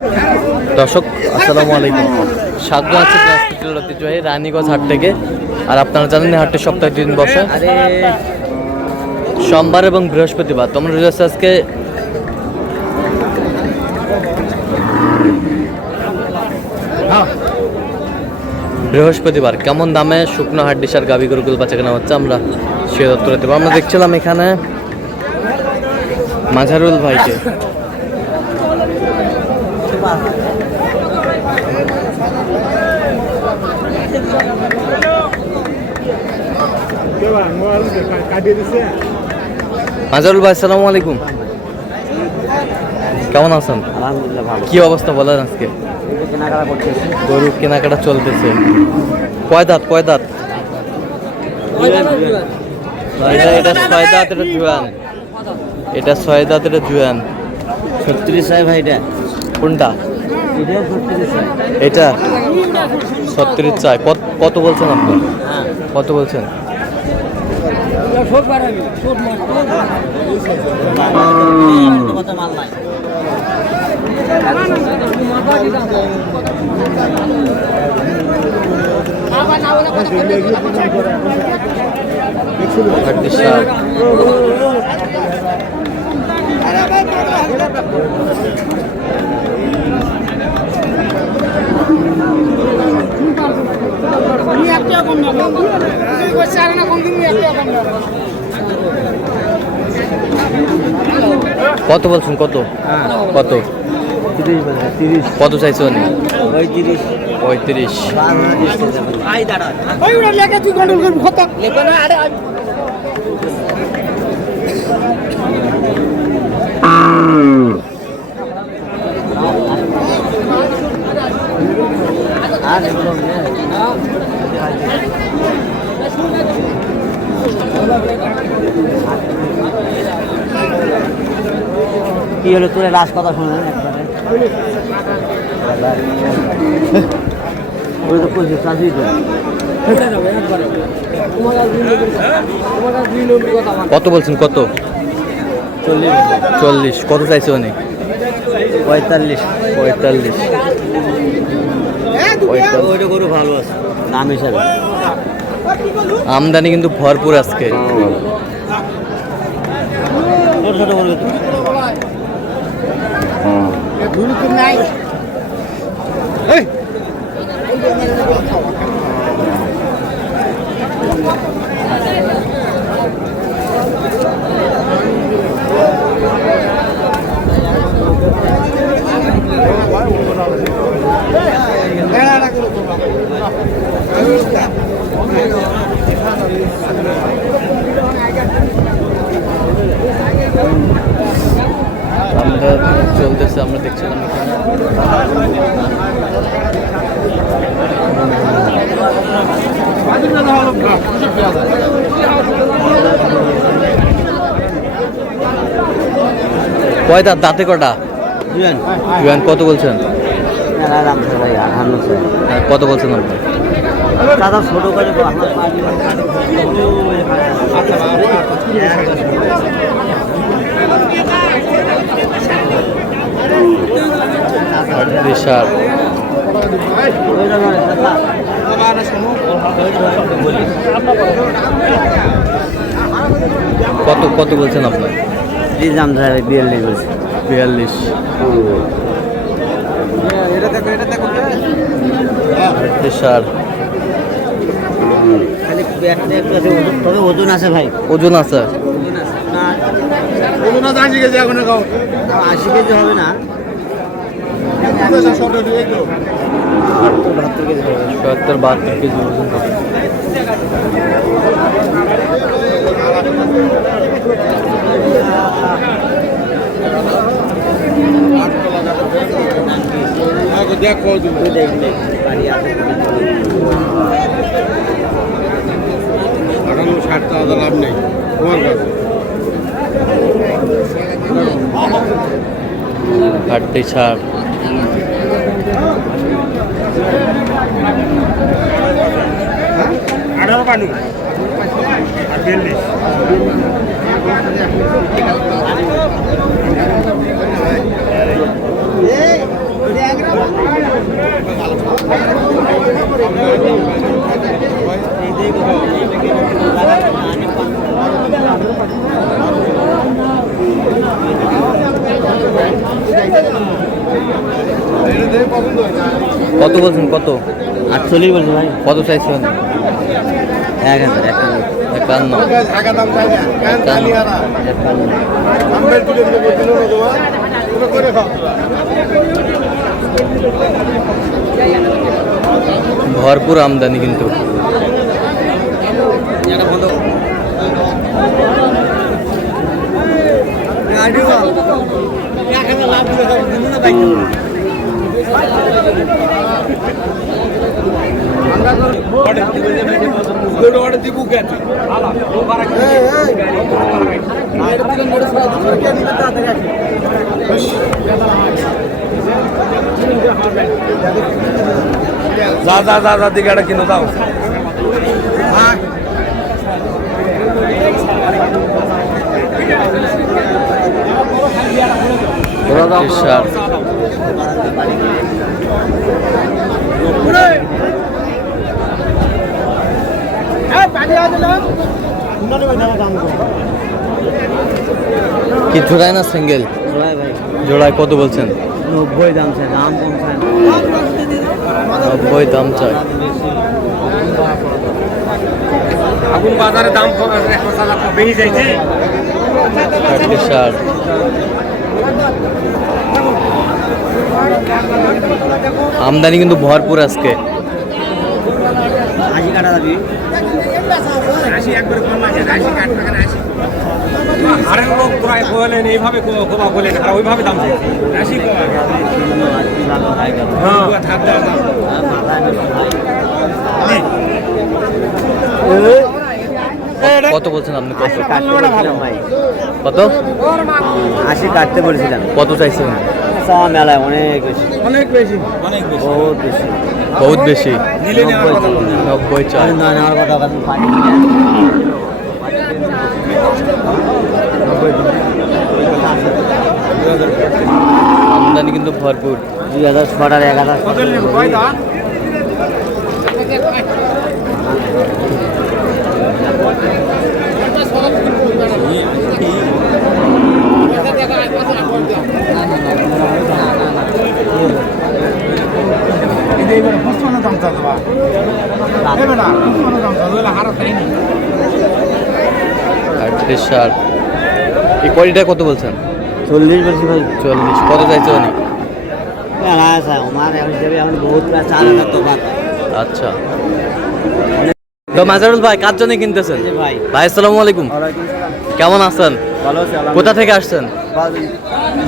দর্শক আসসালামু আলাইকুম, স্বাগত আছে ঐতিহ্যবাহী রানীগঞ্জ হাট থেকে। আর আপনারা জানেন হাটটি সপ্তাহে 2 দিন বসে, সোমবার এবং বৃহস্পতিবার। তোমরা রয়েছে আজকে বৃহস্পতিবার। কেমন দামে শুকনো হাড্ডিসার গাভী গরুগুলো বাচ্চা কেনা হচ্ছে আমরা সে উত্তর দেবো। আমরা দেখছিলাম এখানে মাঝারুল ভাইকে। মাঝারুল ভাই আসসালামু আলাইকুম, কেমন আছেন? আলহামদুলিল্লাহ ভালো। কি অবস্থা বলেন আজকে? কেনাকাটা করতেছি, গরু কেনাকাটা চলতেছে। কয় দাঁত? এটা 6 দাঁত, এটা জুয়ান। এটা 6 দাঁত, এটা জুয়ান। 36 চাই ভাই। এটা কোনটা? এটাও 36 চাই। এটা 36 চাই। কত বলছেন আপনি? কত বলছেন? মাল নাই। কত বলছেন? কত কত 30 কত চাইছো? 35 35। কি হলো তোর লাস্ট কথা শুনে একবারে? ওই তো কইছিস চাষি তো। কত বলছেন? কত? 40। কত চাইছো? 45 45। ওইটা গরু ভালো আছে দাম হিসাবে। আমদানি কিন্তু ভরপুর আজকে। ছোট ছোট গরু চলতেছে, আমরা দেখছিলাম এখানে। কয় দাঁত? দাঁতে কটা? জুয়ান। কত বলছেন? কত বলছেন আপনি? দাদা ছোট করে কত কত বলছেন আপনার? দাম 42 বলছে। 42। তবে ওজন আছে ভাই। ওজন আছে? 80 কেজি হবে না। 70-72 কেজি ওজন হবে। দেখো লাভ নেই তোমার কাছে। হাড্ডি ছাড়। পানু আর 42 ওইটা কত বলছেন? কত? 48 বলছি ভাই। কত চাইছেন? 1000 51। ভরপুর আমদানি কিন্তু। যা দিকে একটা কিনো দাও। কি জোড়ায় না সিঙ্গেল? জোড়ায় কত বলছেন? 90 দাম চাই, দাম কম চাই। 90 দাম চাই। আগুন বাজারে দাম বেশি যাইছে। আমদানি কিন্তু ভরপুর আজকে। 80 কাটা দাবি। 80 একবার কম আছে, 80 কাট টাকা 80। আরেক লোক প্রায় বলেন এইভাবে কোবা বলেন আর ওইভাবে দাম চাইছে। 80 হ্যাঁ থাক দাও দাম। কত বলছেন আপনি? কত? 80 কাটতে বলেছিলাম ভাই। কত? 80 কাটতে বলেছিলাম। কত চাইছেন? মেলায় অনেক বেশি, অনেক বেশি বহুত বেশি। বহুত বেশি। নিলে নেওয়ার কথা বলেন। 90 চাই। না নেওয়ার কথা বলেন। আমদানি কিন্তু ভরপুর। 2000 ছটার 1000 কত নেব কয় দাম? এই কোয়ালিটা কত বলছেন? 40 বলছি ভাই। 40। কত চাইছে উনি? আমার হিসেবে এখন বহুত 4000 তো বাদ। আচ্ছা, তো মাজারুল ভাই কার জন্য কিনতেছেন? ভাই ভাই আসসালামু আলাইকুম, কেমন আছেন? ভালো আছে। কোথা থেকে আসছেন?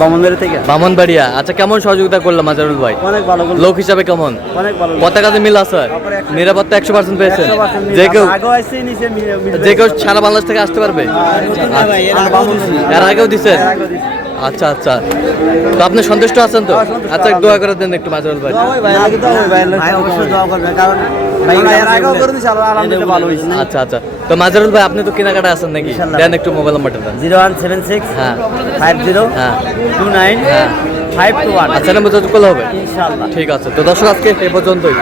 বামনবাড়ি থেকে। বামনবাড়িয়া। আচ্ছা, কেমন সহযোগিতা করলো মাজারুল ভাই? অনেক ভালো, লোক হিসাবে কেমন? অনেক ভালো। কত কাজে মিল আছে? নিরাপত্তা 100% পেয়েছেন? যে কেউ সারা বাংলাদেশ থেকে আসতে পারবে? এর আগেও দিচ্ছেন? আচ্ছা আচ্ছা, তো আপনি সন্তুষ্ট আছেন তো? আচ্ছা, দোয়া করে দেন একটু মাজারুল ভাই। আচ্ছা আচ্ছা, তো মাজারুল ভাই আপনি তো কেনাকাটা আছেন নাকি? দেন একটু মোবাইল নাম্বারটা দেন। 0176 হ্যাঁ 50 হ্যাঁ 29 হ্যাঁ 521। আচ্ছা, নাম্বার যোগাযোগ করলে হবে ইনশাআল্লাহ। ঠিক আছে, তো দর্শক আজকে এই পর্যন্তই।